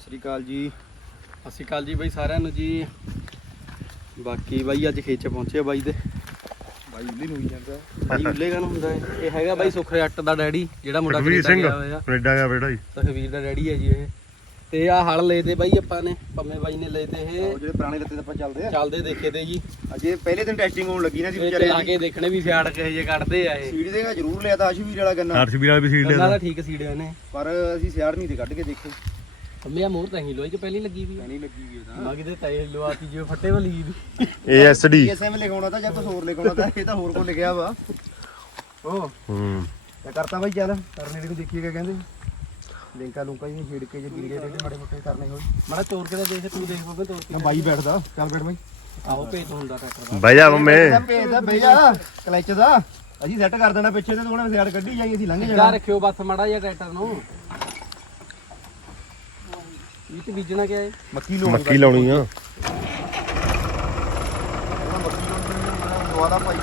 ਸਤਿ ਸ੍ਰੀ ਅਕਾਲ ਜੀ। ਸਤਿ ਸ੍ਰੀ ਅਕਾਲ ਜੀ ਬਾਈ ਸਾਰਿਆਂ ਨੂੰ ਜੀ। ਬਾਕੀ ਬਾਈ ਅੱਜ ਖੇਚ ਪਹੁੰਚੇ ਬਾਈ ਦੇ। ਬਾਈ ਉੱਲੀ ਨੂੰ ਹੀ ਜਾਂਦਾ। ਬਾਈ ਉੱਲੇ ਕਨ ਹੁੰਦਾ ਹੈ ਇਹ ਹੈਗਾ ਬਾਈ ਸੁਖਰੇ ਅੱਟ ਦਾ ਡੈਡੀ ਜਿਹੜਾ ਮੁੰਡਾ ਕੈਨੇਡਾ ਸਿੰਘ ਕੈਨੇਡਾ ਗਿਆ ਬੇਟਾ ਜੀ। ਤਖਵੀਰ ਦਾ ਡੈਡੀ ਹੈ ਜੀ ਇਹ। ਤੇ ਆ ਹਲ ਲਏ ਤੇ ਬਾਈ ਆਪਾਂ ਨੇ ਪੰਮੇ ਬਾਈ ਨੇ ਲਏ ਤੇ ਇਹ। ਜਿਹੜੇ ਪੁਰਾਣੇ ਲੱਤੇ ਤੇ ਆਪਾਂ ਚੱਲਦੇ ਆ। ਚੱਲਦੇ ਦੇਖੇ ਤੇ ਜੀ। ਅਜੇ ਪਹਿਲੇ ਦਿਨ ਟੈਸਟਿੰਗ ਹੋਣ ਲੱਗੀ ਨਾ ਸੀ ਵਿਚਾਰੇ ਚਲਾ ਕੇ ਦੇਖਣੇ ਵੀ ਸਿਆੜ ਕਹੇ ਜੇ ਕੱਢਦੇ ਆ ਇਹ। ਸੀੜ ਦੇਗਾ ਜ਼ਰੂਰ ਲਿਆ ਤਾਂ ਅਸ਼ਵੀਰ ਵਾਲਾ ਗੰਨਾ। ਹਰਸ਼ਵੀਰ ਵਾਲਾ ਵੀ ਦਾ ਲਿਆ ਠੀਕ ਸੀੜਿਆ ਨੇ ਪਰ ਅਸੀਂ ਸਿਆੜ ਨਹੀਂ ਤੇ ਕੱਢ ਕੇ ਦੇਖੇ। ਆ ਮੋਹਰ ਤਾਂ ਹੀ ਲੋਈ ਚ ਪਹਿਲੀ ਲੱਗੀ ਵੀ ਨਹੀਂ ਲੱਗੀ ਵੀ ਇਹਦਾ ਮੈਂ ਕਿਤੇ ਤੈ ਲਵਾਤੀ ਜਿਵੇਂ ਫੱਟੇ ਵਾਲੀ ਦੀ ਏਐਸਡੀ ਐਸਐਮ ਲਿਖਾਉਣਾ ਤਾਂ ਜਾਂ ਕੁਝ ਹੋਰ ਲਿਖਾਉਣਾ ਤਾਂ ਇਹ ਤਾਂ ਹੋਰ ਕੋ ਲਿਖਿਆ ਵਾ। ਉਹ ਹੂੰ। ਤੇ ਕਰਤਾ ਬਾਈ ਚੱਲ ਕਰਨੇ ਨੂੰ ਦੇਖੀਏ ਕਿਆ ਕਹਿੰਦੇ। ਲਿੰਕਾਂ ਲੁੰਕਾਂ ਜੀ ਛੇੜ ਕੇ ਜੇ ਦੀਰੇ ਦੇ ਮਾੜੇ ਮੋਟੇ ਕਰਨੇ ਹੋਏ। ਮਾੜਾ ਚੋਰ ਕੇ ਤਾਂ ਦੇਖ ਤੂੰ ਦੇਖ ਪਵੇ ਤੋਰ ਕੇ ਬਾਈ ਬੈਠਦਾ। ਚੱਲ ਬੈਠ ਬਾਈ। ਆਹੋ ਭੇਜ ਹੁੰਦਾ ਟਰੈਕਟਰ ਦਾ। ਬਹਿ ਜਾ ਮੰਮੇ ਭੇਜਦਾ ਬਈ ਜਾ। ਕਲੈਚ ਦਾ। ਅਸੀਂ ਸੈੱਟ ਕਰ ਦੇਣਾ ਪਿੱਛੇ ਤੇ ਤੂੰ ਹੁਣ ਸਿਆੜ ਕੱਢੀ ਜਾਈ ਅਸੀਂ ਲੰਘ ਜਾਣਾ। ਰੱਖਿਓ ਬਸ ਮਾੜਾ ਜਿਹਾ ਟਰੈਕਟਰ ਨੂੰ। ਇਹ ਤੇ ਬੀਜਣਾ ਕਿਆ ਹੈ ਮੱਕੀ ਲਾਉਣੀ ਮੱਕੀ ਲਾਉਣੀ ਆ। ਭਾਈ।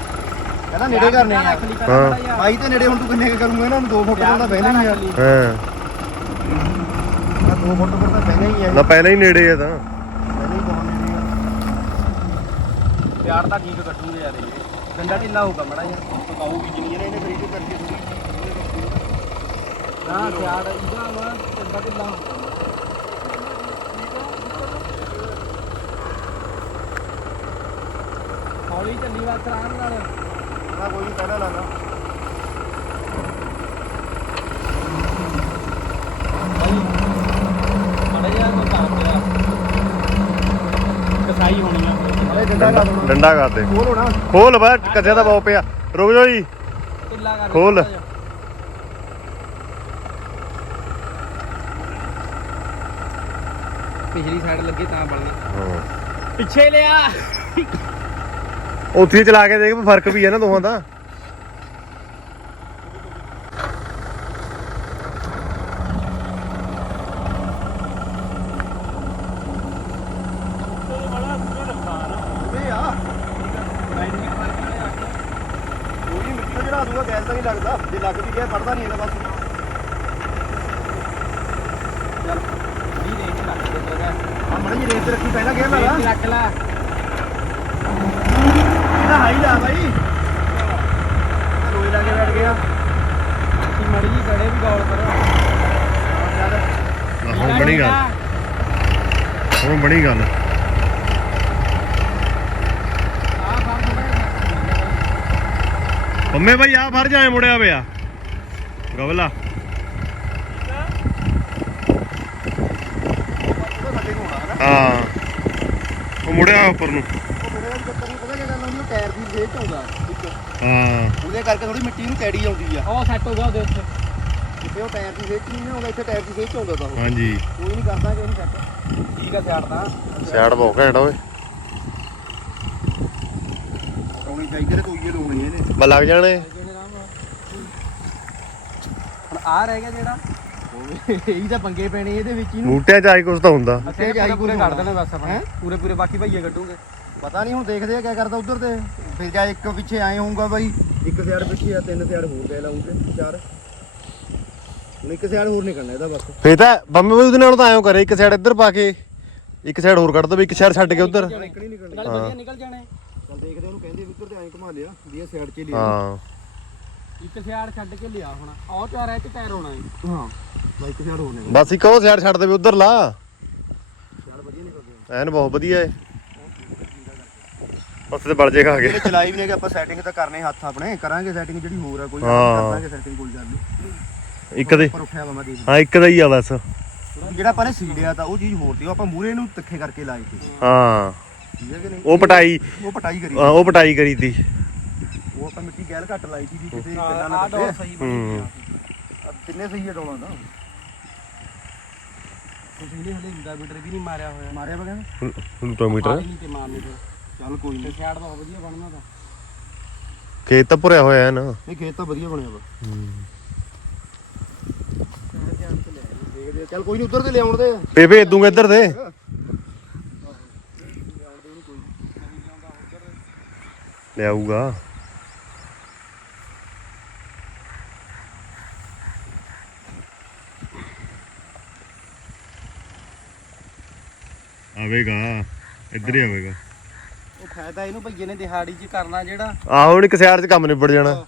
ਕਹਿੰਦਾ ਨੇੜੇ ਕਰਨੇ ਆ। ਹਾਂ। ਭਾਈ ਤੇ ਨੇੜੇ ਹੁਣ ਤੂੰ ਕਿੰਨੇ ਕੁ ਕਰੂੰਗਾ? ਇਹਨਾਂ ਨੂੰ 2 ਫੁੱਟ ਦਾ ਤਾਂ ਬਹਿਣਾ ਹੀ ਆ। ਹਾਂ। 2 ਫੁੱਟ ਪਰ ਤਾਂ ਬਹਿਣਾ ਹੀ ਆ। ਨਾ ਪਹਿਲਾਂ ਹੀ ਨੇੜੇ ਆ ਤਾਂ। ਪਹਿਲਾਂ ਹੀ ਬਹੁਤ ਨੇੜੇ ਆ। ਪਿਆਰ ਤਾਂ ਠੀਕ ਕੱਟੂਗੇ ਯਾਰ ਇਹ। ਗੰਡਾ ਢਿੱਲਾ ਹੋਊਗਾ ਮਾੜਾ ਜਿਹਾ। ਪਕਾਉ ਬੀਜਣੀ ਨੇ ਇਹਨੇ ਫਿਰ ਇਹ ਕਰਕੇ ਨਾ ਪਿਆਰ ਇਹਦਾ ਵਾ ਗੰਡਾ ਢਿੱਲਾ ਹੋਊਗਾ। ਹੌਲੀ ਚੱਲੀ ਵਾ ਆਰਾਮ ਨਾਲ। ਨਾ ਕੋਈ ਨਹੀਂ ਪਹਿਲਾਂ ਅਰੇ ਡੰਡਾ ਡੰਡਾ ਕਰਦੇ ਖੋਲ ਹੋਣਾ। ਖੋਲ ਬਾ ਕੱਜਿਆ ਦਾ ਬਹੁਤ ਪਿਆ। ਰੁਕ ਜਾਓ ਜੀ। ਕਰ ਖੋਲ। ਪਿਛਲੀ ਸਾਈਡ ਲੱਗੇ ਤਾਂ ਬਲਣੀ ਹਾਂ। ਪਿੱਛੇ ਲਿਆ। ਉੱਥੇ ਹੀ ਚਲਾ ਕੇ ਦੇਖ ਵੀ ਫਰਕ ਵੀ ਹੈ ਨਾ ਦੋਹਾਂ ਦਾ ਇਹ ਆ ਉਹੀ ਮਿੱਟੀ ਤੋਂ ਚੜਾ ਦੂਗਾ ਗੈਸ ਤਾਂ ਨਹੀਂ ਲੱਗਦਾ ਜੇ ਲੱਗ ਵੀ ਗਿਆ ਪੜਦਾ ਨਹੀਂ ਇਹਦਾ ਬਸ ਚੱਲ ਵੀ ਰੇਂਜ ਲੱਗ ਗਿਆ ਤੇਰਾ ਆ ਮੜੀ ਰੇਤ ਤੇ ਰੱਖੀ ਪਹਿਲਾਂ ਗਿਆ ਲਾ ਰੇਂਜ ਰੱਖ ਲੈ ਇਹਦਾ ਹਾਈ ਬਾਈ। ਲੋਈ ਲਾ ਕੇ ਬੈਠ ਗਿਆ। ਕਿ ਮੜੀ ਜੀ ਗੜੇ ਵੀ ਗੌਲ ਕਰੋ। ਹੁਣ ਬਣੀ ਗੱਲ। ਹੁਣ ਬਣੀ ਗੱਲ। ਆ ਫੜ ਪੰਮੇ ਭਾਈ ਆ ਫੜ ਜਾਏ ਮੁੜਿਆ ਪਿਆ। ਗਵਲਾ। ਹਾਂ। ਉਹ ਮੁੜਿਆ ਉੱਪਰ ਨੂੰ ਉਹ ਮੇਰੇ ਨਾਲ ਚੱਕਰ ਨਹੀਂ ਪਤਾ ਕੀ ਗੱਲ ਆਉਂਦੀ ਉਹ ਹਾਂ। ਉਹਦੇ ਕਰਕੇ ਥੋੜੀ ਮਿੱਟੀ ਨੂੰ ਕੈੜੀ ਆਉਂਦੀ ਆ। ਉਹ ਸੈੱਟ ਹੋ ਗਿਆ ਉਹਦੇ ਉੱਤੇ। ਜਿੱਥੇ ਉਹ ਟਾਇਰ ਦੀ ਰੇਤ ਚ ਨਹੀਂ ਆਉਂਦਾ ਇੱਥੇ ਟਾਇਰ ਦੀ ਰੇਤ ਚ ਆਉਂਦਾ ਤਾਂ ਉਹ। ਹਾਂਜੀ। ਕੋਈ ਨਹੀਂ ਕਰਦਾ ਕਿ ਉਹਨੂੰ ਸੈੱਟ ਠੀਕ ਆ ਸਿਆੜ ਤਾਂ। ਸਿਆੜ ਬਹੁਤ ਘੈਂਟ ਓਏ। ਆਉਣੀ ਚਾਹੀਦੀ ਤੇ ਕੋਈ ਲਾਉਣੀ ਇਹਨੇ। ਬਾ ਲੱਗ ਜਾਣੇ। ਹੁਣ ਆ ਰਹਿ ਗਿਆ ਜਿਹੜਾ। ਇਹੀ ਤਾਂ ਪੰਗੇ ਪੈਣੇ ਇਹਦੇ ਵਿੱਚ ਹੀ ਨੂੰ। ਬੂਟਿਆਂ 'ਚ ਆਈ ਕੁਛ ਤਾਂ ਹੁੰਦਾ। ਅੱਛਾ ਜਾਈ ਪੂਰੇ ਕੱਢ। ਦੇਣੇ ਬਸ ਆਪਾਂ ਹੈਂ? ਪੂਰੇ ਪੂਰੇ ਬਾਕੀ ਭਈਏ ਕੱਢੂਗੇ। ਪਤਾ ਨਹੀਂ ਹੁਣ ਦੇਖਦੇ ਆ ਕਿਆ ਕਰਦਾ ਉਧਰ ਤੇ। ਫਿਰ ਜਾ ਇੱਕ ਪਿੱਛੇ ਆਏ ਹੋਊਗਾ ਬਾਈ। ਇੱਕ ਸਿਆੜ ਪਿੱਛੇ ਆ ਤਿੰਨ ਸਿਆੜ ਹੋਰ ਗਏ ਲਾਉਂਗੇ ਚਾਰ। ਹੁਣ ਇੱਕ ਸਿਆੜ ਹੋਰ ਨਹੀਂ ਕਰਨਾ ਇਹਦਾ ਬਸ। ਫੇਰ ਤਾਂ ਬੰਮੇ ਉਹਦੇ ਨਾਲ ਤਾਂ ਐਂ ਕਰੇ ਇੱਕ ਸਾਈਡ ਇੱਧਰ ਪਾ ਕੇ ਇੱਕ ਸਾਈਡ ਹੋਰ ਕੱਢ ਦਵੇ ਇੱਕ ਸਾਈਡ ਛੱਡ ਕੇ ਉੱਧਰ। ਇੱਕ ਨਹੀਂ ਨਿਕਲਣਾ। ਨਾਲ ਵਧੀਆ ਨਿਕਲ ਜਾਣੇ। ਚੱਲ ਦੇਖਦੇ ਉਹਨੂੰ ਕਹਿੰਦੇ ਵੀ ਉੱਧਰ ਤੇ ਐਂ ਘੁਮਾ ਲਿਆ ਵੀ ਇਹ ਸਾਈਡ 'ਚ ਹੀ ਲਿਆ ਹਾਂ। ਇੱਕ ਸਿਆੜ ਛੱਡ ਕੇ ਲਿਆ ਹੁਣ ਉਹ ਚਾਰ ਐ ਚ ਟਾਇਰ ਹੋਣਾ ਹੈ ਹਾਂ ਬਾਈ ਇੱਕ ਸਿਆੜ ਹੋਰ ਨਿਕਲ ਬਸ ਇੱਕ ਉਹ ਸਾਈਡ ਛੱਡ ਦੇਵੇ ਉੱਧਰ ਲਾ। ਸਿਆੜ ਵਧੀਆ ਨਿਕਲਦੇ ਐਨ ਬਹੁਤ ਵਧੀਆ ਏ। ਉੱਥੇ ਤੇ ਬਲ ਜੇ ਖਾ ਇਹ ਗਏ ਚਲਾਈ ਵੀ ਨਹੀਂ ਕਿ ਆਪਾਂ ਸੈਟਿੰਗ ਤਾਂ ਕਰਨੇ ਹੱਥ ਆਪਣੇ। ਕਰਾਂਗੇ ਸੈਟਿੰਗ ਜਿਹੜੀ ਹੋਰ ਆ ਕੋਈ ਹਾਂ। ਕਰਾਂਗੇ ਸੈਟਿੰਗ ਕੋਈ ਗੱਲ ਨਹੀਂ। ਇੱਕ ਦੇ ਉੱਪਰ ਉੱਠਿਆ ਵਾ ਮੈਂ ਦੇਖ। ਹਾਂ ਇੱਕ ਦਾ ਹੀ ਆ ਬਸ। ਜਿਹੜਾ ਆਪਾਂ ਨੇ ਸੀੜਿਆ ਤਾਂ ਉਹ ਚੀਜ਼ ਹੋਰ ਤੀ ਉਹ ਆਪਾਂ ਮੂਰੇ ਨੂੰ ਤਿੱਖੇ ਕਰਕੇ ਲਾਏ ਸੀ। ਹਾਂ। ਠੀਕ ਹੈ ਕਿ ਨਹੀਂ? ਉਹ ਪਟਾਈ। ਉਹ ਪਟਾਈ ਕਰੀ ਹਾਂ, ਉਹ ਪਟਾਈ ਕਰੀ ਤੀ ਉਹ ਆਪਾਂ ਮਿੱਟੀ ਗੈਲ ਘੱਟ ਲਾਈ ਸੀ ਵੀ ਕਿਤੇ ਗੱਲਾਂ ਨਾ ਕੱਟੇ ਸਹੀ ਬਣੀ ਹੂੰ। ਆ। ਤਿੰਨੇ ਸਹੀ ਆ ਡੋਲਾਂ ਦਾ ਤੁਸੀਂ ਨੇ ਹਲੇ ਇੰਡਾਮੀਟਰ ਵੀ ਨਹੀਂ ਮਾਰਿਆ ਹੋਇਆ। ਮਾਰਿਆ ਬਗਿਆ ਰੂਟੋਮੀਟਰ ਮਾਰੀ ਨਹੀਂ ਤੇ ਮਾਰਨੀ ਤੇ ਚੱਲ ਕੋਈ ਨਹੀਂ ਸਿਆੜ ਬਹੁਤ ਵਧੀਆ ਬਣਨਾ ਤਾਂ। ਖੇਤ ਤਾਂ ਭਰਿਆ ਹੋਇਆ ਹੈ ਨਾ। ਇਹ ਖੇਤ ਤਾਂ ਵਧੀਆ ਬਣਿਆ ਵਾ। ਦੇਖਦੇ ਆ। ਚੱਲ ਕੋਈ ਨਹੀਂ ਉੱਧਰ ਤੇ ਲਿਆਉਣ ਦੇ। ਫੇ ਭੇਜ ਦੂੰਗਾ ਇੱਧਰ ਦੇ। ਲਿਆਊਗਾ। ਆਵੇਗਾ ਇੱਧਰ ਹੀ ਆਵੇਗਾ। ਫਾਇਦਾ ਇਹਨੂੰ ਭਈਏ ਨੇ ਦਿਹਾੜੀ 'ਚ ਕਰਨਾ ਜਿਹੜਾ। ਆਹੋ ਹੁਣ ਇੱਕ ਸਿਆਰ 'ਚ ਕੰਮ ਨਿਬੜ ਜਾਣਾ।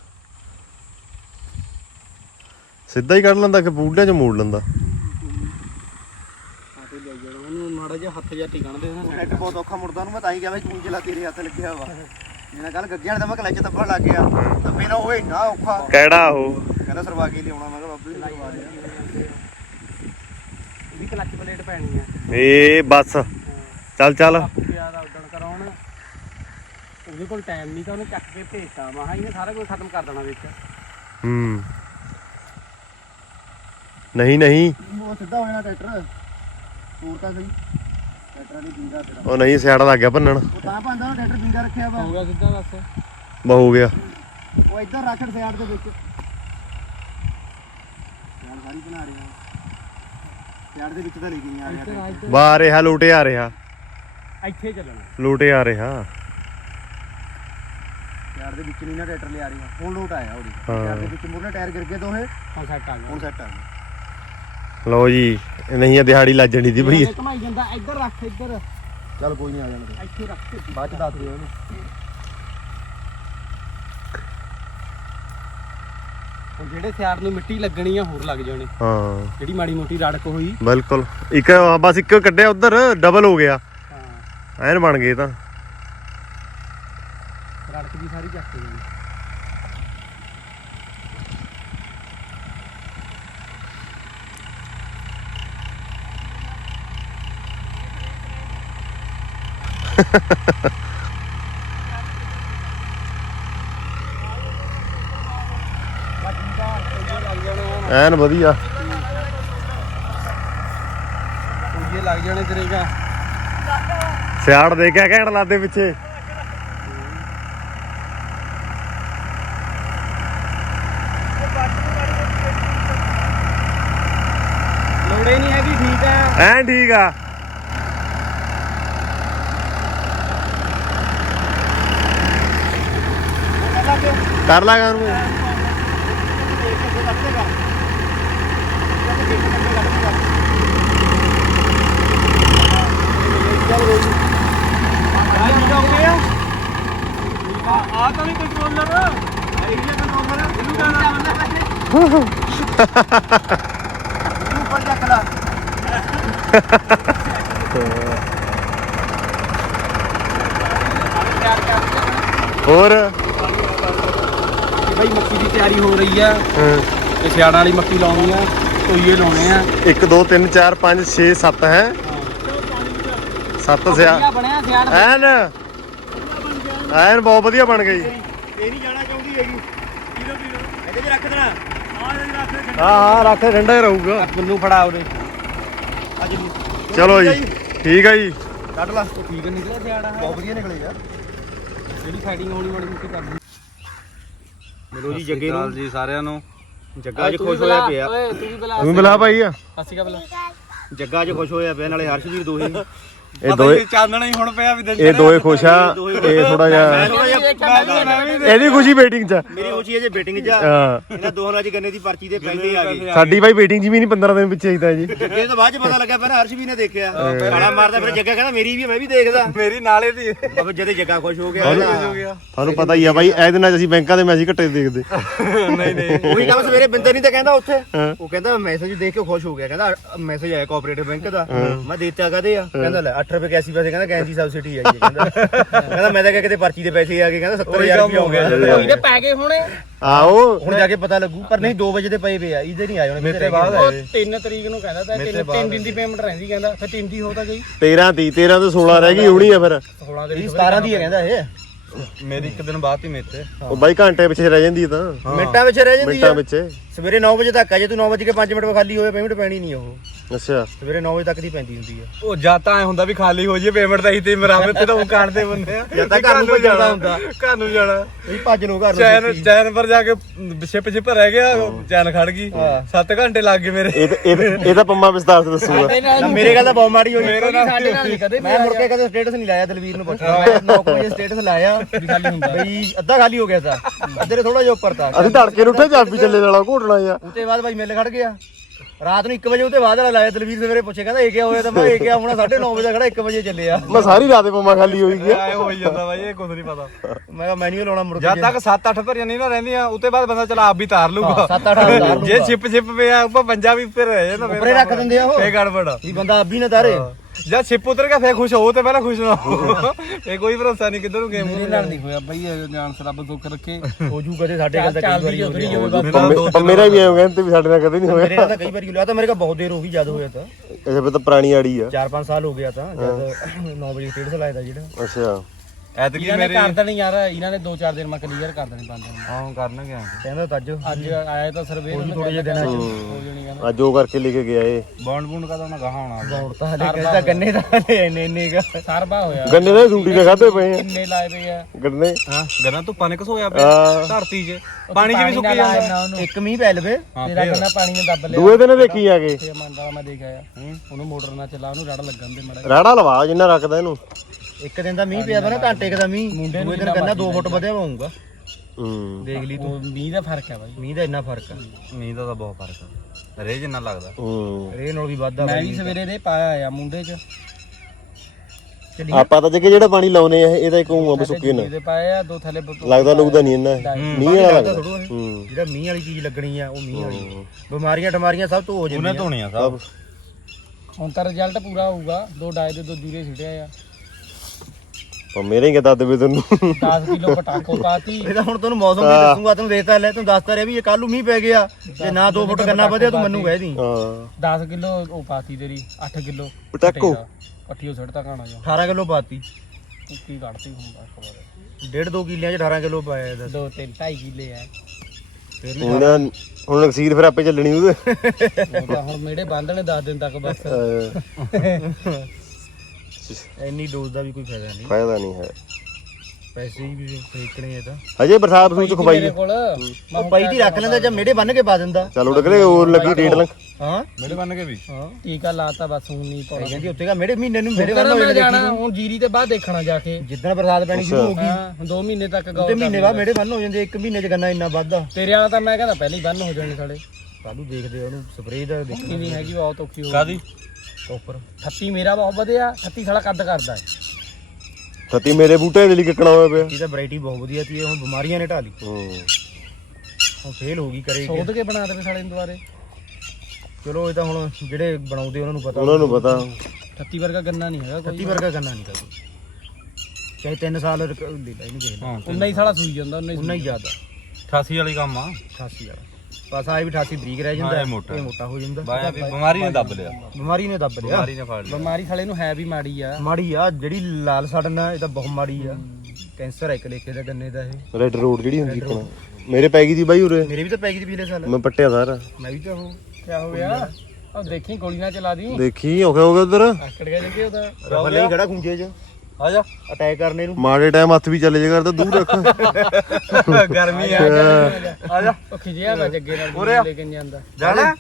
ਸਿੱਧਾ ਹੀ ਕੱਢ ਲੈਂਦਾ ਕਿ ਬੂਟਿਆਂ 'ਚ ਮੋੜ ਲੈਂਦਾ। ਆਪੇ ਲੈ ਜਾਣਾ ਉਹਨੂੰ ਮਾੜਾ ਜਿਹਾ ਹੱਥ ਜਿਹਾ ਟਿਕਣ ਦੇ ਨਾ। ਟਰੈਕਟਰ ਬਹੁਤ ਔਖਾ ਮੁੜਦਾ ਨੂੰ ਮੈਂ ਤਾਂ ਹੀ ਕਿਹਾ ਵੀ ਚੂੰ ਚਲਾ ਤੇਰੇ ਹੱਥ ਲੱਗਿਆ ਵਾ। ਇਹਨਾਂ ਕੱਲ ਗੱਗਿਆਂ ਦਾ ਮੈਂ ਕਲੱਚ ਦੱਬਣ ਲੱਗ ਗਿਆ। ਤਾਂ ਮੇਰਾ ਉਹ ਇੰਨਾ ਔਖਾ। ਕਿਹੜਾ ਉਹ? ਕਹਿੰਦਾ ਸਰਵਾ ਕੇ ਲਿਆਉਣਾ ਮੈਂ ਕਿਹਾ ਬਾਬੇ ਨੂੰ ਸਰਵਾ ਲਿਆ। ਇਹਦੀ ਕਲੱਚ ਪਲੇਟ ਪੈਣੀ ਆ। ਏ ਬਸ। ਚੱਲ ਚੱਲ। ਦਾ ਉੱਡਣ ਕਰਾਉਣ। ਉਹਦੇ ਕੋਲ ਟਾਈਮ ਨਹੀਂ ਤਾਂ ਉਹਨੇ ਚੱਕ ਕੇ ਭੇਜਤਾ ਮਹਾ ਇਹਨੇ ਸਾਰਾ ਕੁਝ ਖਤਮ ਕਰ ਦੇਣਾ ਵਿੱਚ। ਹੂੰ। ਨਹੀਂ ਨਹੀਂ। ਉਹ ਸਿੱਧਾ ਹੋ ਜਾਣਾ ਟਰੈਕਟਰ। ਤੂਰ ਤਾਂ ਸਹੀ। ਟਰੈਕਟਰਾਂ ਦੀ ਪਿੰਗਾ ਤੇਰਾ। ਉਹ ਨਹੀਂ ਸਿਆੜਾ ਲੱਗ ਗਿਆ ਭੰਨਣ। ਉਹ ਤਾਂ ਪਾਉਂਦਾ ਉਹ ਟਰੈਕਟਰ ਪਿੰਗਾ ਰੱਖਿਆ ਵਾ। ਹੋ ਗਿਆ ਸਿੱਧਾ ਬਸ ਬਾ ਹੋ ਗਿਆ। ਉਹ ਇੱਧਰ ਰੱਖ ਸਿਆੜ ਦੇ ਵਿੱਚ। ਯਾਰ ਸਾਰੀ ਬਣਾ ਰਿਹਾ। ਸਿਆੜ ਦੇ ਵਿੱਚ ਤਾਂ ਲੈ ਨਹੀਂ ਆ ਰਿਹਾ ਟਰੈਕਟਰ। ਬਾ ਆ ਰਿਹਾ ਲੋਟੇ ਆ ਰਿਹਾ। ਇੱਥੇ ਚੱਲਣਾ। ਲੋਟੇ ਆ ਰਿਹਾ। ਸਿਆੜ ਦੇ ਵਿੱਚ ਨਹੀਂ ਨਾ ਟਰੈਕਟਰ ਲਿਆ ਰਿਹਾ ਹੁਣ ਲੋਟ ਆਇਆ ਉਹਦੇ ਹਾਂ। ਸਿਆੜ ਦੇ ਵਿੱਚ ਮੁਰਨੇ ਟਾਇਰ ਗਿਰ ਗਏ ਦੋਹੇ। ਹੁਣ ਸੈੱਟ ਆ ਗਿਆ ਹੁਣ ਸੈੱਟ ਆ ਗਏ। ਲਓ ਜੀ ਨਹੀਂ ਆ ਦਿਹਾੜੀ ਲੱਜ ਜਣੀ ਦੀ ਭਈ ਇਹ ਘਮਾਈ ਜਾਂਦਾ ਇੱਧਰ ਰੱਖ ਇੱਧਰ। ਚੱਲ ਕੋਈ ਨਹੀਂ ਆ ਜਾਣਗੇ। ਇੱਥੇ ਰੱਖ ਕੇ ਬਾਅਦ ਚ ਦੱਸ ਦਿਓ ਉਹਨੂੰ ਹੁਣ ਜਿਹੜੇ ਸਿਆੜ ਨੂੰ ਮਿੱਟੀ ਲੱਗਣੀ ਆ ਹੋਰ ਲੱਗ ਜਾਣੇ। ਹਾਂ। ਜਿਹੜੀ ਮਾੜੀ ਮੋਟੀ ਰੜਕ ਹੋਈ। ਬਿਲਕੁਲ। ਇੱਕ ਬਸ ਇੱਕ ਕੱਢਿਆ ਉਧਰ ਡਬਲ ਹੋ ਗਿਆ। ਹਾਂ। ਐਨ ਬਣ ਗਏ ਤਾਂ। ਦੀ ਸਾਰੀ ਚੱਕ ਕੇ ਜਾਣੀ ਐਨ ਵਧੀਆ। ਇਹ ਲੱਗ ਜਾਣੇ ਤੇਰੇ ਕਾ ਸਿਆੜ ਦੇ ਕੇ ਘੈਂਟ ਲਾਦੇ ਪਿੱਛੇ ਲੋੜੇ ਨਹੀਂ ਹੈਗੀ ਐਨ ਠੀਕ ਆ। ਕਰ ਲਾ ਗਾ ਉਹਨੂੰ ਆ ਤਾਂ ਨਹੀਂ ਕੰਟਰੋਲਰ ਇਹ ਹੀ ਕੰਟਰੋਲਰ ਇਹਨੂੰ ਕਹਿੰਦਾ ਹੋਰ? ਬਈ ਮੱਕੀ ਦੀ ਤਿਆਰੀ ਹੋ ਰਹੀ ਆ। ਹਾਂ। ਤੇ ਸਿਆੜਾਂ ਵਾਲੀ ਮੱਕੀ ਲਾਉਣੀ ਆ ਤੋਈਏ ਲਾਉਣੇ ਆ। 1 2 3 4 5 6 7 ਹੈ? 7 ਸਿਆ ਵਧੀਆ ਬਣਿਆ ਸਿਆੜ ਐਨ। ਐਨ ਬਹੁਤ ਵਧੀਆ ਬਣ ਗਈ। ਇਹ ਨਹੀਂ ਜਾਣਾ ਚਾਹੁੰਦੀ ਹੈਗੀ। ਇਹਦੇ 'ਚ ਰੱਖ ਦੇਣਾ। ਹਾਂ ਹਾਂ ਰੱਖ ਠੰਡਾ ਹੀ ਰਹੂਗਾ। ਮੈਨੂੰ ਫੜਾ ਉਹਦੇ। ਅੱਜ ਚਲੋ ਜੀ ਠੀਕ ਆ ਜੀ। ਕੱਢ ਲਾ। ਠੀਕ ਨਿਕਲਿਆ ਸਿਆੜਾ ਬਹੁਤ ਵਧੀਆ ਨਿਕਲੇ ਯਾਰ। ਜਿਹੜੀ ਫਾਈਟਿੰਗ ਹੋਣੀ ਮਾੜੀ ਮੁੱਕੀ ਕਰਨੀ। ਮਿਲੋ ਜੀ ਜੱਗੇ ਨੂੰ। ਜੀ ਸਾਰਿਆਂ ਨੂੰ। ਜੱਗਾ ਅੱਜ ਖੁਸ਼ ਹੋਇਆ ਪਿਆ। ਓਏ ਤੂੰ ਵੀ ਬੁਲਾ। ਤੂੰ ਬੁਲਾ ਭਾਈ ਆ। ਸਤਿ ਸ਼੍ਰੀ ਅਕਾਲ ਜੱਗਾ ਅੱਜ ਖੁਸ਼ ਹੋਇਆ ਪਿਆ ਨਾਲੇ ਹਰਸ਼ਵੀਰ ਦੋਹੇ ਇਹ ਦੋਏ ਚਾਨਣਾ ਹੀ ਹੁਣ ਪਿਆ ਵੀ ਦਿਨ ਇਹ ਦੋਏ ਖੁਸ਼ ਆ ਇਹ ਥੋੜਾ ਜਿਹਾ ਇਹਦੀ ਖੁਸ਼ੀ ਵੇਟਿੰਗ ਚ ਆ। ਮੇਰੀ ਖੁਸ਼ੀ ਹੈ ਜੇ ਬੇਟਿੰਗ 'ਚ। ਹਾਂ। ਇਹਨਾਂ ਦੋਹਾਂ ਨਾਲ ਅੱਜ ਗੰਨੇ ਦੀ ਪਰਚੀ ਦੇ ਪਹਿਲੇ ਆ ਗਏ। ਸਾਡੀ ਭਾਈ ਵੇਟਿੰਗ ਜੀ ਵੀ ਨਹੀਂ 15 ਦਿਨ ਪਿੱਛੇ ਆਈਦਾ ਜੀ। ਜੱਗੇ ਤੋਂ ਬਾਅਦ ਚ ਪਤਾ ਲੱਗਾ ਪਹਿਲਾਂ ਹਰਸ਼ਵੀਰ ਨੇ ਦੇਖਿਆ। ਗਾਣਾ ਮਾਰਦਾ ਫਿਰ ਜੱਗਾ ਕਹਿੰਦਾ ਮੇਰੀ ਵੀ ਮੈਂ ਵੀ ਦੇਖਦਾ। ਮੇਰੀ ਨਾਲੇ ਦੀ। ਬਾਬਾ ਜਦੇ ਜੱਗਾ ਖੁਸ਼ ਹੋ ਗਿਆ ਤੁਹਾਨੂੰ ਪਤਾ ਹੀ ਆ ਭਾਈ ਇਹ ਦਿਨਾਂ ਚ ਅਸੀਂ ਬੈਂਕਾਂ ਦੇ ਮੈਸੇਜ ਘੱਟੇ ਦੇਖਦੇ। ਨਹੀਂ ਨਹੀਂ। ਉਹੀ ਕੰਮ ਸਵੇਰੇ ਬਿੰਦਰ ਨਹੀਂ ਤਾਂ ਕਹਿੰਦਾ ਉੱਥੇ। ਹਾਂ। ਉਹ ਕਹਿੰਦਾ ਮੈਸੇਜ ਦੇਖ ਕੇ ਖੁਸ਼ ਹੋ ਗਿਆ। ਕਹਿੰਦਾ ਮੈਸੇਜ ਆਇਆ ਕੋਆਪਰੇਟਿਵ ਬੈਂਕ ਦਾ। ਮੈਂ ਦਿੱਤਾ ਕਦੇ ਆ? ਕਹਿੰਦਾ ਲੈ 8 ਰੁਪਏ 81 ਪੈਸੇ ਕਹਿੰਦਾ ਗੈਂਜੀ ਸਬਸਿਡੀ ਆਈ ਹੈ ਕਹਿੰਦਾ। ਕਹਿੰਦਾ ਮੈਂ ਤਾਂ ਕਿਹਾ ਕਿਤੇ ਪਰਚੀ ਦੇ ਪੈਸੇ ਆ ਗਏ ਕਹਿੰਦਾ 70000 ਰੁਪਏ ਹੋ ਗਿਆ। ਇਹਦੇ ਪੈ ਗਏ ਹੁਣੇ। ਆਓ ਹੁਣ ਜਾ ਕੇ ਪਤਾ ਲੱਗੂ ਪਰ ਨਹੀਂ 2 ਵਜੇ ਦੇ ਪਏ ਪਏ ਆ ਇਹਦੇ ਨਹੀਂ ਆਏ ਹੁਣ ਮੇਰੇ ਬਾਅਦ ਉਹ 3 ਤਰੀਕ ਨੂੰ ਕਹਿੰਦਾ ਤਾਂ ਤਿੰਨ ਤਿੰਨ ਦਿਨ ਦੀ ਪੇਮੈਂਟ ਰਹਿੰਦੀ ਕਹਿੰਦਾ। ਫਿਰ ਤਿੰਨ ਦੀ ਹੋ ਤਾਂ ਗਈ। 13 ਤੀ 13 ਤੋਂ 16 ਰਹਿ ਗਈ ਹੋਣੀ ਆ ਫਿਰ। 16 ਦੇ ਇਹ 17 ਦੀ ਹੈ ਕਹਿੰਦਾ ਇਹ। ਮੇਰੀ ਇੱਕ ਦਿਨ ਬਾਅਦ ਹੀ ਮੇਤੇ ਉਹ ਬਾਈ ਘੰਟੇ ਪਿੱਛੇ ਰਹਿ ਜਾਂਦੀ ਆ ਤਾਂ। ਮਿੰਟਾਂ ਵਿੱਚ ਰਹਿ ਜਾਂਦੀ ਮਿੰਟਾਂ ਆ ਵਿੱਚ ਸਵੇਰੇ 9 ਵਜੇ ਤੱਕ ਆ ਜੇ ਤੂੰ 9 ਵਜੇ ਕੇ 5 ਮਿੰਟ ਖਾਲੀ ਹੋਏ ਪੇਮੈਂਟ ਪੈਣੀ ਨਹੀਂ ਉਹ। ਅੱਛਾ। ਸਵੇਰੇ 9 ਵਜੇ ਤੱਕ ਦੀ ਪੈਂਦੀ ਹੁੰਦੀ ਆ। ਉਹ ਜਾਤਾ ਐ ਹੁੰਦਾ ਵੀ ਖਾਲੀ ਹੋ ਜੇ ਪੇਮੈਂਟ ਤਾਂ ਹੀ ਤੇ ਮਰਾਮਤ ਤੇ ਤਾਂ ਉਹ ਕਾਣ ਦੇ ਬੰਦੇ ਆ। ਜਾਂ ਤਾਂ ਘਰ ਨੂੰ ਭੱਜਣਾ ਹੁੰਦਾ। ਘਰ ਨੂੰ ਜਾਣਾ। ਇਹ ਭੱਜ ਲੋ ਘਰ ਨੂੰ ਚੈਨ। ਚੈਨ ਪਰ ਜਾ ਕੇ ਛਿਪ ਛਿਪ ਰਹਿ ਗਿਆ ਚੈਨ ਖੜ ਗਈ। 7 ਘੰਟੇ ਲੱਗ ਗਏ ਮੇਰੇ। ਇਹ ਤਾਂ- ਇਹ ਤਾਂ- ਤਾਂ ਪੰਮਾ ਵਿਸਤਾਰ ਸੇ ਦੱਸੂਗਾ। ਮੇਰੇ ਗੱਲ ਤਾਂ ਬਹੁਤ ਮਾੜੀ ਹੋਈ। ਮੇਰੇ ਨਾਲ ਸਾਡੇ ਨਾਲ ਨਹੀਂ ਕਦੇ ਮੈਂ ਮੁੜ ਕੇ ਕਦੇ ਸਟੇਟਸ ਨਹੀਂ ਲਾਇਆ ਦਲਵੀਰ ਨੂੰ ਪੁੱਛਿਆ। ਮੈਂ 9 ਵਜੇ ਸਟੇਟਸ ਲਾਇਆ। ਵੀ ਖਾਲੀ ਹੁੰਦਾ। ਬਈ ਅੱਧਾ ਖਾਲੀ ਹੋ ਗਿਆ ਤਾਂ। ਅੱਧੇ ਦੇ ਥੋੜਾ ਜਿਹਾ ਉੱਪਰ ਤਾਂ। ਅਸੀਂ ਧੜਕੇ ਨੂੰ ਉੱਠੇ ਚਾਬੀ ਚੱਲੇ ਵਾਲਾ ਘੋਟਣਾ ਆ। ਉਤੇ ਬਾਅਦ ਬਾਈ ਮਿਲ ਖੜ ਗਿਆ। ਰਾਤ ਨੂੰ 1 ਵਜੇ ਉਹਦੇ ਬਾਅਦ ਵਾਲਾ ਲਾਇਆ ਦਲਵੀਰ ਸਵੇਰੇ ਪੁੱਛੇ ਕਹਿੰਦਾ ਇਹ ਕਿਆ ਹੋਇਆ? ਤਾਂ ਮੈਂ ਇਹ ਕਿਆ ਹੋਣਾ 9:30 ਵਜੇ ਖੜਾ 1 ਵਜੇ ਚੱਲਿਆ ਮੈਂ ਸਾਰੀ ਰਾਤ ਪਮਾ ਖਾਲੀ ਹੋਈ ਗਿਆ। ਐ ਹੋਈ ਜਾਂਦਾ ਬਾਈ ਇਹ ਕੁਝ ਨਹੀਂ ਪਤਾ। ਮੈਂ ਕਿਹਾ ਮੈਨੂਅਲ ਲਾਉਣਾ ਮੁੜ ਜਦ ਤੱਕ 7-8 ਭਰੀਆਂ ਨਹੀਂ ਨਾ ਰਹਿੰਦੀਆਂ ਉਤੇ ਬਾਅਦ ਬੰਦਾ ਚਲਾ ਆਪ ਵੀ ਤਾਰ ਲੂਗਾ 7-8 ਹਜ਼ਾਰ ਜੇ ਛਿਪ ਛਿਪ ਪਿਆ ਉੱਪਰ ਪੰਜਾ ਵੀ ਉੱਪਰ ਰਹਿ ਜਾਂਦਾ ਉੱਪਰੇ ਰੱਖ ਦਿੰਦੇ ਆ ਉਹ। ਫੇ ਗੜਬੜ ਇਹ ਬੰਦਾ ਅੱਬੀ ਨਾ ਤਾਰੇ। ਜਦ ਛਿਪ ਉਤਰ ਗਿਆ ਫੇ ਖੁਸ਼ ਹੋ ਤੇ ਪਹਿਲਾਂ ਖੁਸ਼ ਨਾ ਹੋ। ਇਹ ਕੋਈ ਭਰੋਸਾ ਨਹੀਂ ਕਿੱਧਰ ਨੂੰ ਗੇਮ ਮੇਰੇ ਨਾਲ ਨਹੀਂ ਹੋਇਆ ਬਾਈ ਇਹ ਜਾਨ ਰੱਬ ਦੁੱਖ ਰੱਖੇ। ਹੋ ਜੂ ਕਦੇ ਸਾਡੇ ਗੱਲ ਤਾਂ ਕਈ ਵਾਰੀ ਹੋ ਗਿਆ ਮੇਰਾ ਵੀ ਐਂ ਕਹਿੰਦੇ ਵੀ ਸਾਡੇ ਨਾਲ ਕਦੇ ਨਹੀਂ ਹੋਇਆ। ਮੇਰੇ ਨਾਲ ਤਾਂ ਕਈ ਵਾਰੀ ਲਿਆ ਤਾਂ ਮੇਰੇ ਕੋਲ ਬਹੁਤ ਦੇਰ ਹੋ ਗਈ ਜਦ ਹੋਇਆ ਤਾਂ। ਅੱਛਾ ਫਿਰ ਤਾਂ ਪੁਰਾਣੀ ਆੜੀ ਆ। 4-5 ਸਾਲ ਹੋ ਗਿਆ ਤਾਂ ਜਦ 9 ਵਜੇ ਸਟੇਟ ਲਾਇਆ ਤਾਂ ਜਿਹੜਾ। ਅੱਛਾ। ਐਤਕੀ ਇਹਨਾਂ ਨੇ ਮੇਰੇ ਕਰ ਦੇਣੀ ਯਾਰ ਇਹਨਾਂ ਨੇ 2-4 ਦਿਨ ਮੈਂ ਕਲੀਅਰ ਕਰ ਦੇਣੀ ਬੰਦ ਨੂੰ ਹਾਂ ਕਰਨਗੇ ਕਹਿੰਦਾ ਤਾਂ ਅੱਜ। ਅੱਜ ਆਇਆ ਤਾਂ ਸਰਵੇ ਨੂੰ ਥੋੜੇ ਜਿਹੇ ਦਿਨਾਂ ਚ। ਹੋ ਜਾਣੀ ਕਹਿੰਦਾ ਅੱਜ ਉਹ ਕਰਕੇ ਲੈ ਕੇ ਗਿਆ ਏ। ਬੌਂਡ ਬੂੰਡ ਕਾ ਤਾਂ ਉਹਨਾਂ ਗਾਹਾਂ ਹੋਣਾ ਦੌੜ ਤਾਂ ਹਲੇ ਕਹਿੰਦਾ ਗੰਨੇ ਦਾ ਇੰਨੇ ਇੰਨੇ ਗਾ ਸਰਬਾ ਹੋਇਆ। ਗੰਨੇ ਦੇ ਸੂਟੀ ਦੇ ਖਾਦੇ ਪਏ ਆ। ਕਿੰਨੇ ਲਾਏ ਪਏ ਆ। ਗੰਨੇ। ਹਾਂ। ਗੰਨਾ ਧੁੱਪਾਂ ਨੇ ਘਸੋਇਆ ਪਿਆ ਧਰਤੀ 'ਚ। ਪਾਣੀ 'ਚ ਵੀ ਸੁੱਕੀ ਜਾਂਦਾ। ਇੱਕ ਮੀਂਹ ਪੈ ਲਵੇ ਤੇਰਾ ਕਿੰਨਾ ਪਾਣੀ ਨੇ ਦੱਬ ਲਿਆ। ਦੂਏ ਦਿਨ ਦੇਖੀ ਆ ਕੇ। ਤੇ ਮੰਡਾ ਮੈਂ ਦੇਖ ਆਇਆ ਉਹਨੂੰ ਮੋਟਰ ਨਾਲ ਚਲਾ ਉਹਨੂੰ ਰੜ ਲੱਗਣ ਦੇ ਮੜਾ ਰਾੜਾ ਲਵਾ ਜਿੰਨਾ ਰੱਖਦਾ ਇਹਨੂੰ। ਇੱਕ ਦਿਨ ਦਾ ਮੀਂਹ ਪਿਆ ਵਾ ਨਾ ਘੰਟੇ ਕੁ ਦਾ ਮੀਂਹ। ਦੂਏ ਦਿਨ ਕਹਿੰਦਾ 2 ਫੁੱਟ ਵਧਿਆ ਹੋਊਗਾ। ਹੂੰ। ਦੇਖ ਲਈ ਤੂੰ। ਮੀਂਹ ਦਾ ਫ਼ਰਕ ਹੈ ਬਾਈ। ਮੀਂਹ ਦਾ ਇੰਨਾ ਫ਼ਰਕ ਆ। ਨੀਂਦ ਦਾ ਤਾਂ ਬਹੁਤ ਫ਼ਰਕ ਆ। ਰੇ ਜਿੰਨਾ ਲੱਗਦਾ। ਹੂੰ। ਰੇ ਨਾਲ ਵੀ ਵੱਧਦਾ ਮੈਂ ਵੀ ਸਵੇਰੇ ਦੇ ਪਾਇਆ ਆ ਮੁੰਡੇ 'ਚ। ਆਪਾਂ ਤਾਂ ਜਿਹੜਾ ਪਾਣੀ ਲਾਉਨੇ ਆ ਇਹ ਤਾਂ ਇੱਕ ਉਹ ਆ ਸੁੱਕੇ ਨਾ। ਇਹਦੇ ਪਾਏ ਆ ਦੋ ਥੱਲੇ ਲੱਗਦਾ ਲੁਗਦਾ ਨਹੀਂ ਇੰਨਾ। ਮੀਂਹ ਵਾਲਾ ਲੱਗਦਾ ਜਿਹੜਾ ਮੀਂਹ ਵਾਲੀ ਚੀਜ਼ ਲੱਗਣੀ ਆ ਉਹ ਮੀਂਹ ਵਾਲੀ। ਬਿਮਾਰੀਆਂ ਠਮਾਰੀਆਂ ਸਭ ਤੋਂ ਹੋ ਉਹਨੇ ਜਾਂਦੀਆਂ। ਧੋਣੀਆਂ ਸਭ। ਹੁਣ ਤਾਂ ਰਿਜ਼ਲਟ ਪੂਰਾ ਹੋਊਗਾ। ਦੋ ਡਾਏ ਦੇ ਦੋ ਜੂਰੇ ਛਿੜਿਆ ਆ। ਪਰ ਮੇਰੇ ਦੱਸ ਦੇਵੇ ਤੈਨੂੰ। 10 ਕਿਲੋ ਪਟਾਕੋ ਪਾਤੀ। ਇਹ ਤਾਂ ਹੁਣ ਤੁਹਾਨੂੰ ਮੌਸਮ ਵੀ ਦੱਸੂਗਾ ਤੈਨੂੰ ਦੇਖਤਾ ਲੈ ਤੈਨੂੰ ਦੱਸਤਾ ਰਿਹਾ ਵੀ ਇਹ ਕੱਲ ਨੂੰ ਮੀਂਹ ਪੈ ਗਿਆ। ਜੇ ਨਾ 2 ਫੁੱਟ ਗੰਨਾ ਵਧਿਆ ਤੂੰ ਮੈਨੂੰ ਕਹਿ ਦੀ ਹਾਂ। 10 ਕਿਲੋ ਉਹ ਪਾਤੀ ਤੇਰੀ 8 ਕਿਲੋ। ਪਟਾਕੋ। ਪੱਠੀਓ ਛੱਡਤਾ ਖਾਣਾ ਜਾ। 18 ਕਿਲੋ ਪਾਤੀ। ਕੁੱਕੀ ਕੱਢਤੀ ਹੁੰਦਾ ਖਬਰ। ਡੇਢ 2 ਕਿੱਲਿਆਂ 'ਚ 18 ਕਿਲੋ ਪਾਇਆ ਇਹਦਾ। ਦੋ ਤਿੰਨ ਢਾਈ ਕਿੱਲੇ ਆ। ਵੀ ਹੁਣ ਨਕਸੀਰ ਫਿਰ ਆਪੇ ਚੱਲਣੀ ਉਹਦੇ। ਉਹ ਤਾਂ ਹੁਣ ਮੇੜੇ ਬੰਦਣੇ 10 ਦਿਨ ਤੱਕ ਬਸ। ਇੰਨੀ ਡੋਜ਼ ਦਾ ਵੀ ਕੋਈ ਫਾਇਦਾ ਨਹੀਂ। ਫਾਇਦਾ ਨਹੀਂ ਹੈ। ਪੈਸੇ ਹੀ ਵੀ ਫੇਕਣੇ ਇਹ ਤਾਂ। ਹਜੇ ਬਰਸਾਤ ਸੂਚ ਖਵਾਈ ਮੇਰੇ ਕੋਲ। ਉਹ ਪਈ ਦੀ ਰੱਖ ਲੈਂਦਾ ਜਾਂ ਮੇੜੇ ਬੰਨ ਕੇ ਪਾ ਦਿੰਦਾ। ਚੱਲ ਉੜ ਕਰੇ ਹੋਰ ਲੱਗੀ ਡੇਢ ਲੱਖ। ਹਾਂ। ਮੇਰੇ ਬੰਨ ਕੇ ਵੀ? ਹਾਂ। ਟੀਕਾ ਲਾਤਾ ਬਸ ਹੁਣ ਨਹੀਂ ਪਾਉਣਾ। ਕਹਿੰਦੀ ਉੱਥੇ ਕਾ ਮੇੜੇ ਮਹੀਨੇ ਨੂੰ ਮੇਰੇ ਬੰਨ ਹੋ ਮੈਂ ਜਾਂਦੇ ਜਾਣਾ ਹੁਣ ਜੀਰੀ ਤੇ ਬਾਅਦ ਦੇਖਣਾ ਜਾ ਕੇ। ਜਿੱਦਣ ਬਰਸਾਤ ਪੈਣੀ ਸ਼ੁਰੂ ਹੋ ਗਈ। ਹਾਂ 2 ਮਹੀਨੇ ਤੱਕ ਗੌਰ ਤੇ ਮਹੀਨੇ ਬਾਅਦ ਮੇੜੇ ਬੰਨ ਹੋ ਜਾਂਦੇ ਇੱਕ ਮਹੀਨੇ 'ਚ ਗੰਨਾ ਇੰਨਾ ਵੱਧਦਾ। ਤੇਰੇ ਵਾਲਾ ਤਾਂ ਮੈਂ ਕਹਿੰਦਾ ਪਹਿਲੇ ਹੀ ਬੰਨ ਹੋ ਜਾਣੇ ਸਾਲੇ ਕਾਹਨੂੰ ਦੇਖਦੇ ਆ ਉਹਨੂੰ ਸਪਰੇਅ ਦਾ ਦੇਖ ਇਹ ਨਹੀਂ ਹੈਗੀ ਬਹੁਤ ਔਖੀ ਹੋ ਕਾਦੀ ਉੱਪਰ। 38 ਮੇਰਾ ਬਹੁਤ ਵਧਿਆ 38 ਸਾਲਾ ਕੱਦ ਕਰਦਾ ਹੈ। ਸੱਤੀ ਮੇਰੇ ਬੂਟੇ ਦੇ ਲਈ ਕਿੱਕਣਾ ਹੋਇਆ ਪਿਆ। ਇਹਦਾ ਵੈਰਾਈਟੀ ਬਹੁਤ ਵਧੀਆ ਸੀ ਇਹ ਹੁਣ ਬਿਮਾਰੀਆਂ ਨੇ ਢਾਲੀ। ਹੂੰ। ਹੁਣ ਫੇਲ ਹੋ ਗਈ ਕਰੇ ਸੋਧ ਕੇ ਬਣਾ ਦੇਵੇ ਸਾਲੇ ਨੂੰ ਦੁਬਾਰੇ। ਚਲੋ ਇਹ ਤਾਂ ਹੁਣ ਜਿਹੜੇ ਬਣਾਉਂਦੇ ਉਹਨਾਂ ਨੂੰ ਪਤਾ। ਉਹਨਾਂ ਨੂੰ ਪਤਾ। 38 ਵਰਗਾ ਗੰਨਾ ਨਹੀਂ ਹੈਗਾ ਕੋਈ। 30 ਵਰਗਾ ਗੰਨਾ ਨਹੀਂ ਕਰਦਾ ਚਾਹੇ 3 ਸਾਲ ਰਕ- ਲੈ ਲੈ ਇਹਨੂੰ ਦੇਖ ਲੈ। ਹਾਂ ਉਨਾ ਹੀ ਸਾਲਾ ਸੂਈ ਜਾਂਦਾ ਉਨਾ ਹੀ ਉਨਾ ਹੀ ਜ਼ਿਆਦਾ। 88 ਵਾਲੀ ਕੰਮ ਆ। 88 ਵਾਲਾ। ਬਸ ਆਏ ਵੀ 88 ਬਰੀਕ ਰਹਿ ਜਾਂਦਾ ਹਾਂ, ਇਹ ਮੋਟਾ। ਇਹ ਮੋਟਾ ਹੋ ਜਾਂਦਾ। ਬਾਇਆ ਵੀ ਬਿਮਾਰੀ ਨੇ ਦੱਬ ਲਿਆ। ਬਿਮਾਰੀ ਨੇ ਦੱਬ ਲਿਆ। ਬਿਮਾਰੀ ਨੇ ਫੜ ਲਿਆ। ਬਿਮਾਰੀ ਸਾਲੇ ਨੂੰ ਹੈ ਵੀ ਮਾੜੀ ਆ। ਮਾੜੀ ਆ ਜਿਹੜੀ ਲਾਲ ਸੜਨ ਆ ਇਹ ਤਾਂ ਬਹੁਤ ਮਾੜੀ ਆ। ਕੈਂਸਰ ਆ ਇੱਕ ਲੇਖੇ ਦਾ ਗੰਨੇ ਦਾ ਇਹ। ਰੈੱਡ ਰੋਡ ਜਿਹੜੀ ਹੁੰਦੀ ਕੋਣਾ ਮੇਰੇ ਪੈ ਗਈ ਸੀ ਬਾਈ ਉਰੇ। ਮੇਰੇ ਵੀ ਤਾਂ ਪੈ ਗਈ ਸੀ ਪਿਛਲੇ ਸਾਲ। ਮੈਂ ਪੱਟਿਆ ਸਾਰਾ। ਮੈਂ ਵੀ ਤਾਂ ਉਹ ਕੀ ਹੋ ਗਿਆ? ਉਹ ਦੇਖੀ ਗੋਲੀ ਨਾ ਚਲਾ ਦੀ। ਦੇਖੀ ਔਖਾ ਹੋ ਗਿਆ ਉਧਰ। ਆਕੜ ਗਿਆ ਜੱਗੇ ਉਹਦਾ। ਰਫਲੇ ਖੜਾ ਖੁੰਝੇ 'ਚ? ਆ ਜਾ। ਅਟੈਕ ਕਰਨੇ ਨੂੰ। ਮਾੜੇ ਟਾਈਮ ਹੱਥ ਵੀ ਚੱਲੇ ਜੇ ਕਰਦਾ ਦੂਰ ਰੱਖ। ਗਰਮੀ ਆ। ਆ ਜਾ। ਉਹ ਖਿਜਿਆ ਵਾ ਜੱਗੇ ਨਾਲ ਗੋਲੀ ਲੈ ਕੇ ਨੀ ਜਾਂਦਾ। ਜਾਣਾ?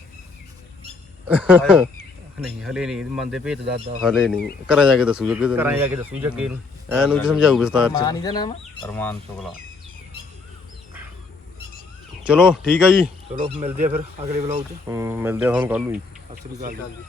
ਨਹੀਂ ਹਲੇ ਨਹੀਂ। ਮੰਨਦੇ ਭੇਤ ਦਾਦਾ। ਹਲੇ ਨਹੀਂ। ਘਰਾਂ ਜਾ ਕੇ ਦੱਸੂ ਜੱਗੇ ਘਰਾਂ ਤੈਨੂੰ ਜਾ ਕੇ ਦੱਸੂ ਜੱਗੇ ਨੂੰ। ਐਨੂੰ ਸਮਝਾਊ ਵਿਸਤਾਰ ਚ? ਨਹੀਂ ਦਾ ਨਾਮ? ਅਰਮਾਨ ਸ਼ੁਕਲਾ। ਚਲੋ ਠੀਕ ਆ ਜੀ। ਚਲੋ ਮਿਲਦੇ ਆ ਫਿਰ ਅਗਲੇ ਵਲੌਗ 'ਚ। ਹੂੰ ਮਿਲਦੇ ਆ ਤੁਹਾਨੂੰ ਕੱਲ ਨੂੰ ਜੀ। ਸਤਿ ਸ੍ਰੀ ਅਕਾਲ ਜੀ।